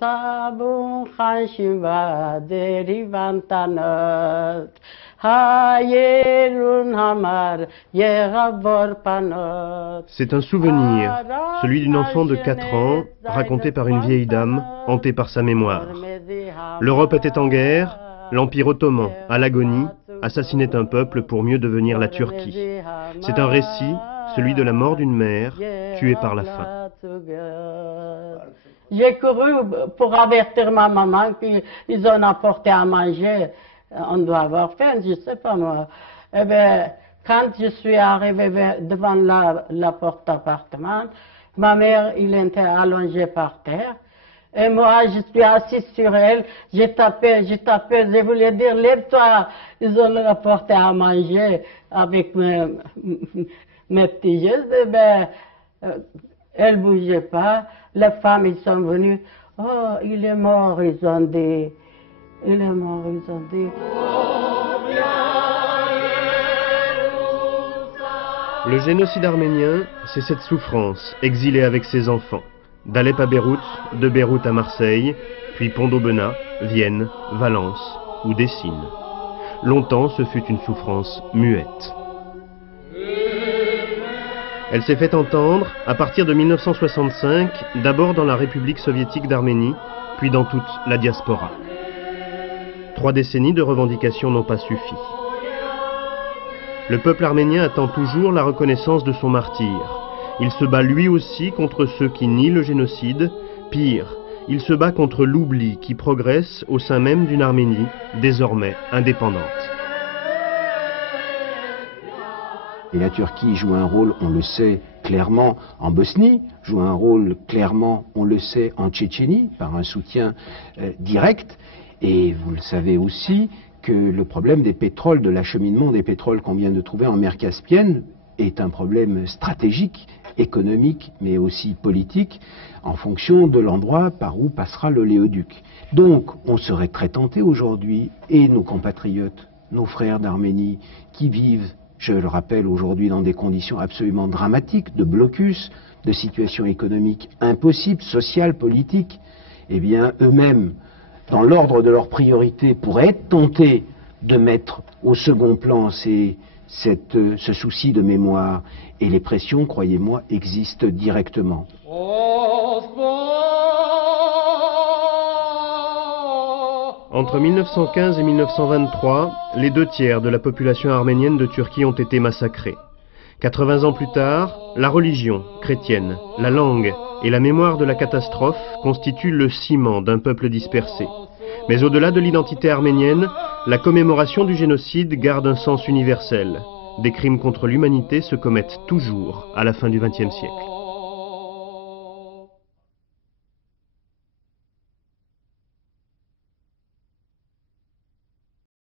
Sabun Khashiva derivantanot. C'est un souvenir, celui d'une enfant de 4 ans, raconté par une vieille dame, hantée par sa mémoire. L'Europe était en guerre, l'Empire ottoman, à l'agonie, assassinait un peuple pour mieux devenir la Turquie. C'est un récit, celui de la mort d'une mère, tuée par la faim. J'ai couru pour avertir ma maman qu'ils ont apporté à manger. On doit avoir faim, je ne sais pas moi. Eh bien, quand je suis arrivée devant la porte d'appartement, ma mère, il était allongée par terre. Et moi, je suis assise sur elle, j'ai tapé, je voulais dire, lève-toi. Ils ont apporté à manger avec mes petits gestes. Eh bien, elle ne bougeait pas. Les femmes, ils sont venues. Oh, il est mort, ils ont dit. Il est mort, ils ont dit. Le génocide arménien, c'est cette souffrance, exilée avec ses enfants. D'Alep à Beyrouth, de Beyrouth à Marseille, puis Pont-d'Aubenas, Vienne, Valence ou Dessine. Longtemps, ce fut une souffrance muette. Elle s'est fait entendre à partir de 1965, d'abord dans la République soviétique d'Arménie, puis dans toute la diaspora. 3 décennies de revendications n'ont pas suffi. Le peuple arménien attend toujours la reconnaissance de son martyr. Il se bat lui aussi contre ceux qui nient le génocide. Pire, il se bat contre l'oubli qui progresse au sein même d'une Arménie désormais indépendante. Et la Turquie joue un rôle, on le sait clairement, en Bosnie, joue un rôle clairement, on le sait, en Tchétchénie, par un soutien direct. Et vous le savez aussi que le problème des pétroles, de l'acheminement des pétroles qu'on vient de trouver en mer Caspienne est un problème stratégique, économique, mais aussi politique, en fonction de l'endroit par où passera l'oléoduc. Donc, on serait très tenté aujourd'hui, et nos compatriotes, nos frères d'Arménie, qui vivent, je le rappelle aujourd'hui, dans des conditions absolument dramatiques, de blocus, de situation économique impossible, sociale, politique, eh bien, eux-mêmes, dans l'ordre de leurs priorités, pourraient être tentés de mettre au second plan ce souci de mémoire. Et les pressions, croyez-moi, existent directement. Entre 1915 et 1923, les 2/3 de la population arménienne de Turquie ont été massacrés. 80 ans plus tard, la religion chrétienne, la langue et la mémoire de la catastrophe constituent le ciment d'un peuple dispersé. Mais au-delà de l'identité arménienne, la commémoration du génocide garde un sens universel. Des crimes contre l'humanité se commettent toujours à la fin du XXe siècle.